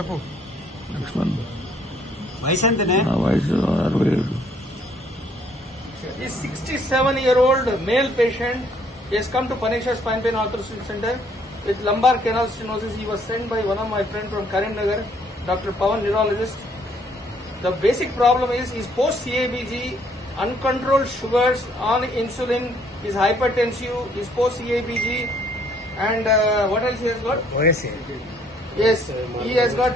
చెప్పు. లక్ష్మణ్ వయసు ఎంతనే? వయసు 67. This 67-year-old male patient, he has come to Panisha Spine Pain Orthopedic Center with lumbar canal stenosis. He was sent by one of my friends from Karimnagar, Dr. Pawan, neurologist. The basic problem is post-CABG, uncontrolled sugars, on insulin, is hypertensive, is post-CABG, and what else he has got? వయసు Yes, he has got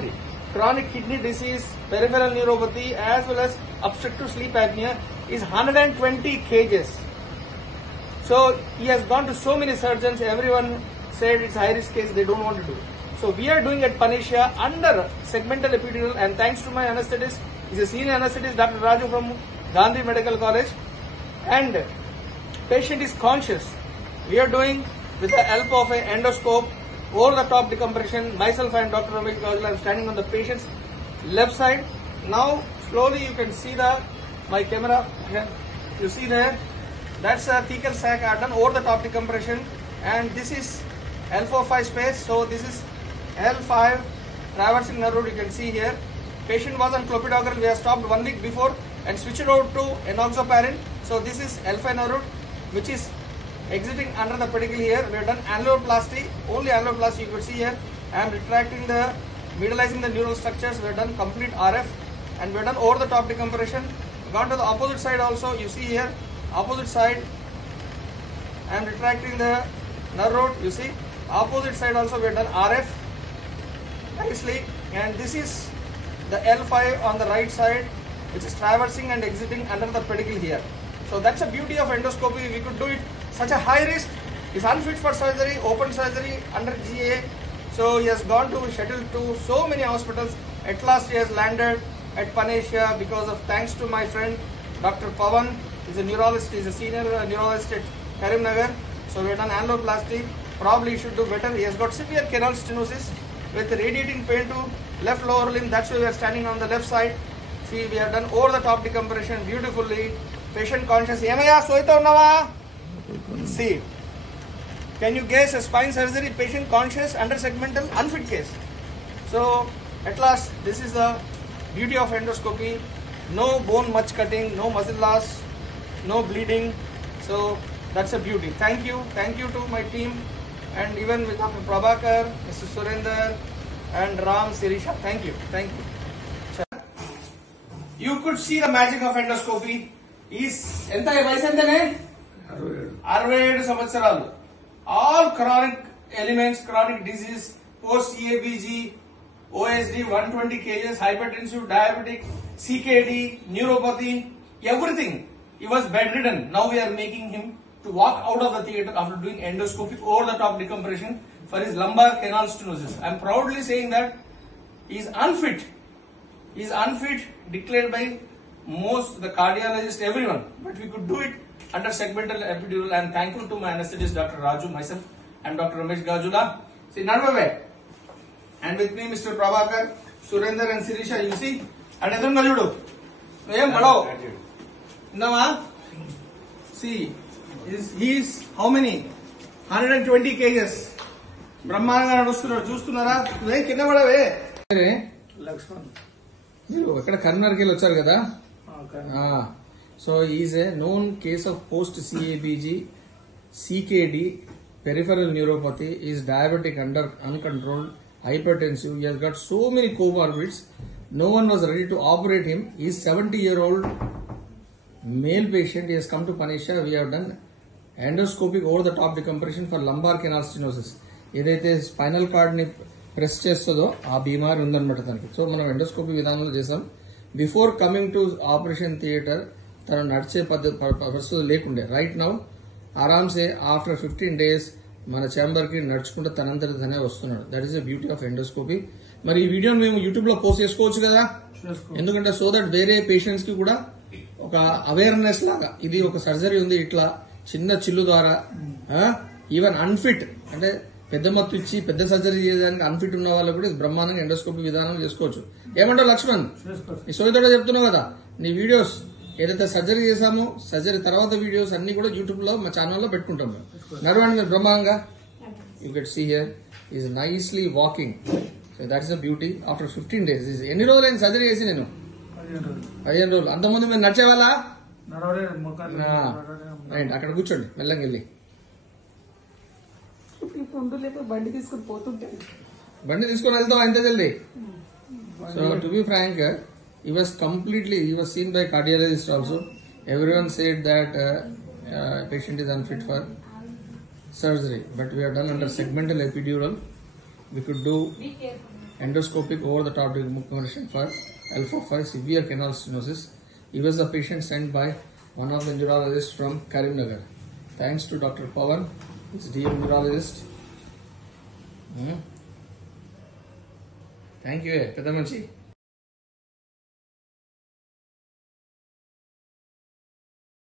chronic kidney disease, peripheral neuropathy, as well as obstructive sleep apnea. Is 120 kgs. So he has gone to so many surgeons. Everyone said it's high risk case. They don't want to do. So we are doing at Panisha under segmental epidural, and thanks to my anesthetist, he's a senior anesthetist, Dr. Raju from Gandhi Medical College, and patient is conscious. We are doing with the help of an endoscope, over the top decompression. Myself and Dr. Ramesh Gajula, I'm standing on the patient's left side. Now slowly you can see my camera. You see there, that's a thecal sac done over the top decompression, and this is L4-5 space. So this is L5 traversing nerve root. You can see here. Patient was on clopidogrel. We have stopped 1 week before and switched out to enoxaparin. So this is L5 nerve root, which is exiting under the pedicle here. We have done annuloplasty, only annuloplasty you could see here. I am retracting medializing the neural structures. We have done complete RF, and we have done over the top decompression. Gone to the opposite side also. You see here, opposite side. I am retracting the nerve root. You see, opposite side also we have done RF nicely, and this is the L5 on the right side, which is traversing and exiting under the pedicle here. So that's the beauty of endoscopy. We could do it. Such a high risk is unfit for surgery, open surgery under GA. So he has gone to scheduled to so many hospitals. At last he has landed at Panisha because of thanks to my friend Dr. Pawan. He's a neurologist. He's a senior neurologist at Karimnagar. So we have done annuloplasty. Probably he should do better. He has got severe canal stenosis with radiating pain to left lower limb. That's why we are standing on the left side. See, we have done over the top decompression beautifully. Patient conscious. Emaya soita unnava? See, can you guess a spine surgery patient conscious under segmental unfit case? So at last, this is the beauty of endoscopy. No bone much cutting, no muscle loss, no bleeding. So that's a beauty. Thank you to my team, and even with Dr. Prabhakar, Mr. Surender, and Ram, Sirisha. Thank you. You could see the magic of endoscopy. Is enta vayas entane 67 సంవత్సరాలు. All chronic elements, chronic disease, post CABG, OSD, 120 kgs, hypertensive, diabetic, CKD, neuropathy, everything. He was bedridden. Now we are making him to walk out of the theatre after doing endoscopy over the top decompression for his lumbar canal stenosis. I am proudly saying that he is unfit. He is unfit, declared by most the cardiologists, everyone. But we could do it under segmental epidural, and thankful to my anesthetist Dr. Raju, myself, and Dr. Ramesh Gajula. See, Narvave. And with me Mr. Prabhakar, Surender, and Sirisha. You see? And Edun Galudu. Nama? See, he is how many? 120 kgs. బ్రహ్మాండంగా నడుస్తున్నారు. చూస్తున్నారా? కింద పడవే. లక్ష్మణ్ మీరు ఎక్కడ కరీంనగర్కి వెళ్ళి వచ్చారు కదా. So is a known case of post CABG, CKD, peripheral neuropathy, is diabetic under uncontrolled, hypertensive. He has got so many comorbids. No one was ready to operate him. He is 70-year-old male patient. He has come to Panisha. We have done endoscopic over the top decompression for lumbar canal stenosis. ఏదైతే spinal cord ని press చేస్తుందో ఆ బీమారి ఉందన్నమాట తనకి. So మనం endoscopy విధానంలో చేసాం. Before coming to operation theatre తను నడిచే పరిస్థితులు లేకుండే. రైట్ నౌ ఆరామ్సే ఆఫ్టర్ 15 days మన ఛాంబర్ కి నడుచుకుంటూ తనంతటి తనే వస్తున్నాడు. That is the beauty of endoscopy. మరి ఈ వీడియోని మేము యూట్యూబ్ లో పోస్ట్ చేసుకోవచ్చు కదా, ఎందుకంటే సో దట్ వేరే పేషెంట్స్ కి కూడా ఒక అవేర్నెస్ లాగా ఇది ఒక సర్జరీ ఉంది ఇట్లా చిన్న చిల్లు ద్వారా ఈవెన్ అన్ఫిట్ అంటే పెద్ద మత్తు ఇచ్చి పెద్ద సర్జరీ చేయడానికి అన్ఫిట్ ఉన్న వాళ్ళు కూడా బ్రహ్మాండంగా ఎండోస్కోపీ విధానం చేసుకోవచ్చు. ఏమంటావు లక్ష్మణ్? నీ సోదరుడు చెప్తున్నావు కదా, నీ వీడియోస్ ఏదైతే సర్జరీ చేశామో సర్జరీ తర్వాత వీడియోస్ అన్ని కూడా యూట్యూబ్ లో మా ఛానల్లో పెట్టుకుంటాము. నడవండి మీరు బ్రహ్మాండంగా. You can see here is nicely walking so that's the beauty after 15 days. ఎన్ని రోజులైంది సర్జరీ చేసి నేను? 15 రోజులు. అంతకుముందు మీరు నడిచేవాళ్ళ? రైట్, అక్కడ కూర్చోండి మెల్లంగా వెళ్ళి. బండి తీసుకుని పోతుంటే బండి తీసుకొని వెళ్తావా ఎంత జల్దీ? So to be frank, he was seen by cardiologist also. Everyone said that patient is unfit for surgery, but we have done under segmental epidural. We could do endoscopic over the top decompression for L4-5 severe canal stenosis. He was the patient sent by one of the neurologists from Karimnagar. Thanks to Dr. Pawan, his DM neurologist. Thank you, Pedamanchi.